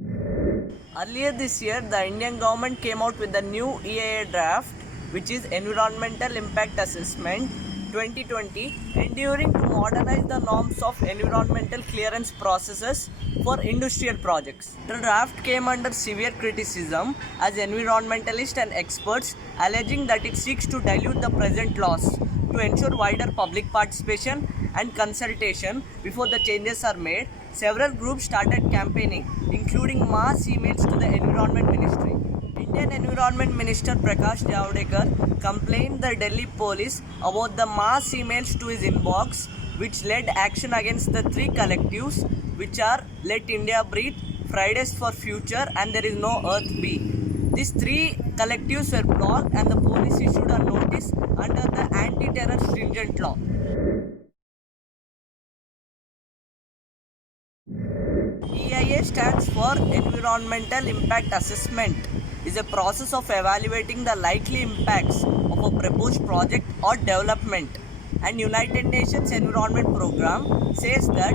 Earlier this year, the Indian government came out with the new EIA draft, which is Environmental Impact Assessment 2020, enduring to modernize the norms of environmental clearance processes for industrial projects. The draft came under severe criticism as environmentalists and experts alleging that it seeks to dilute the present laws to ensure wider public participation and consultation before the changes are made. Several groups started campaigning, including mass emails to the Environment Ministry. Indian Environment Minister Prakash Javadekar complained the Delhi police about the mass emails to his inbox, which led action against the three collectives, which are Let India Breathe, Fridays for Future, and There Is No Earth B. These three collectives were blocked, and the police issued a notice under the anti-terror stringent law. EIA stands for Environmental Impact Assessment. Is a process of evaluating the likely impacts of a proposed project or development. And United Nations Environment Program says that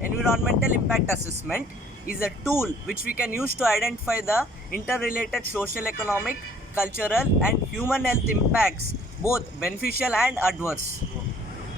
Environmental Impact Assessment is a tool which we can use to identify the interrelated social, economic, cultural and human health impacts, both beneficial and adverse.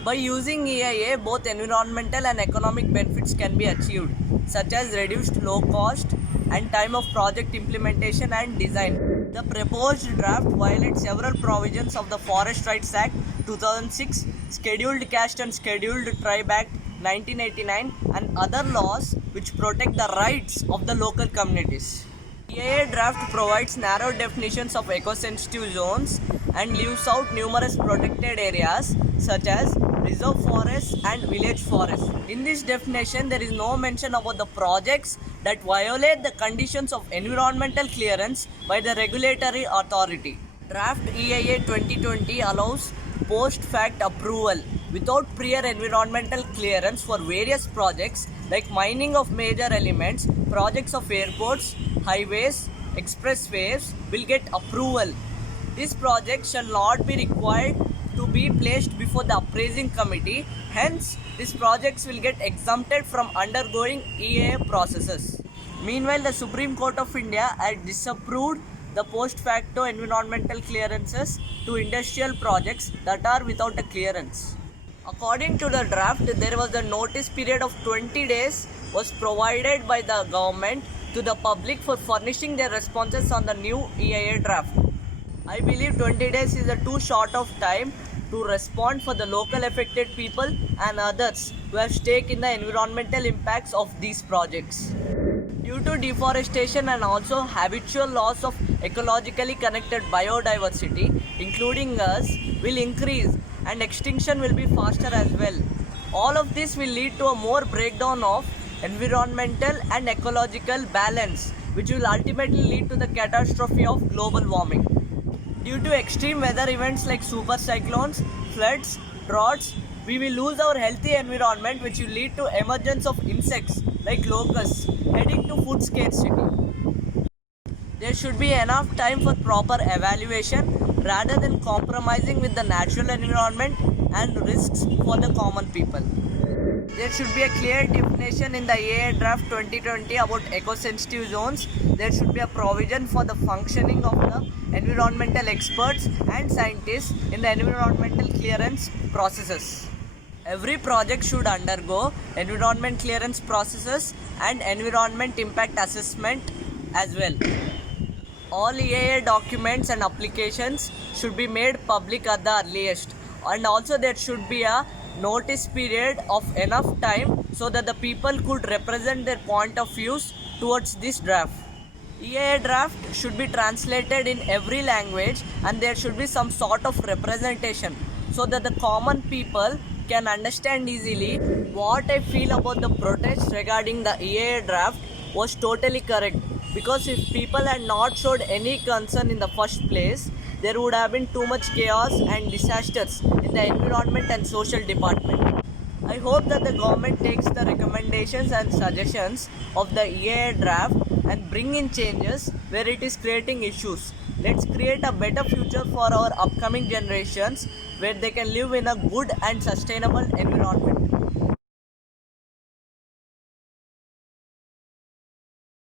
By using EIA, both environmental and economic benefits can be achieved, such as reduced low cost and time of project implementation and design. The proposed draft violates several provisions of the Forest Rights Act 2006, Scheduled Caste and Scheduled Tribe Act 1989 and other laws which protect the rights of the local communities. EIA draft provides narrow definitions of eco-sensitive zones and leaves out numerous protected areas such as reserve forests and village forests. In this definition, there is no mention about the projects that violate the conditions of environmental clearance by the regulatory authority. Draft EIA 2020 allows post-fact approval without prior environmental clearance for various projects like mining of major elements, projects of airports, highways, expressways will get approval. These projects shall not be required to be placed before the appraising committee. Hence, these projects will get exempted from undergoing EIA processes. Meanwhile, the Supreme Court of India had disapproved the post facto environmental clearances to industrial projects that are without a clearance. According to the draft, there was a notice period of 20 days was provided by the government to the public for furnishing their responses on the new EIA draft. I believe 20 days is a too short of time to respond for the local affected people and others who have stake in the environmental impacts of these projects. Due to deforestation and also habitual loss of ecologically connected biodiversity, including us, will increase and extinction will be faster as well. All of this will lead to a more breakdown of environmental and ecological balance, which will ultimately lead to the catastrophe of global warming. Due to extreme weather events like super cyclones, floods, droughts, we will lose our healthy environment, which will lead to emergence of insects like locusts, heading to food scarcity. There should be enough time for proper evaluation rather than compromising with the natural environment and risks for the common people. There should be a clear definition in the EIA draft 2020 about eco-sensitive zones. There should be a provision for the functioning of the environmental experts and scientists in the environmental clearance processes. Every project should undergo environment clearance processes and environment impact assessment as well. All EIA documents and applications should be made public at the earliest, and also there should be a notice period of enough time so that the people could represent their point of views towards this draft. EIA draft should be translated in every language and there should be some sort of representation so that the common people can understand easily. What I feel about the protest regarding the EIA draft was totally correct, because if people had not showed any concern in the first place, there would have been too much chaos and disasters in the environment and social department. I hope that the government takes the recommendations and suggestions of the EIA draft and bring in changes where it is creating issues. Let's create a better future for our upcoming generations where they can live in a good and sustainable environment.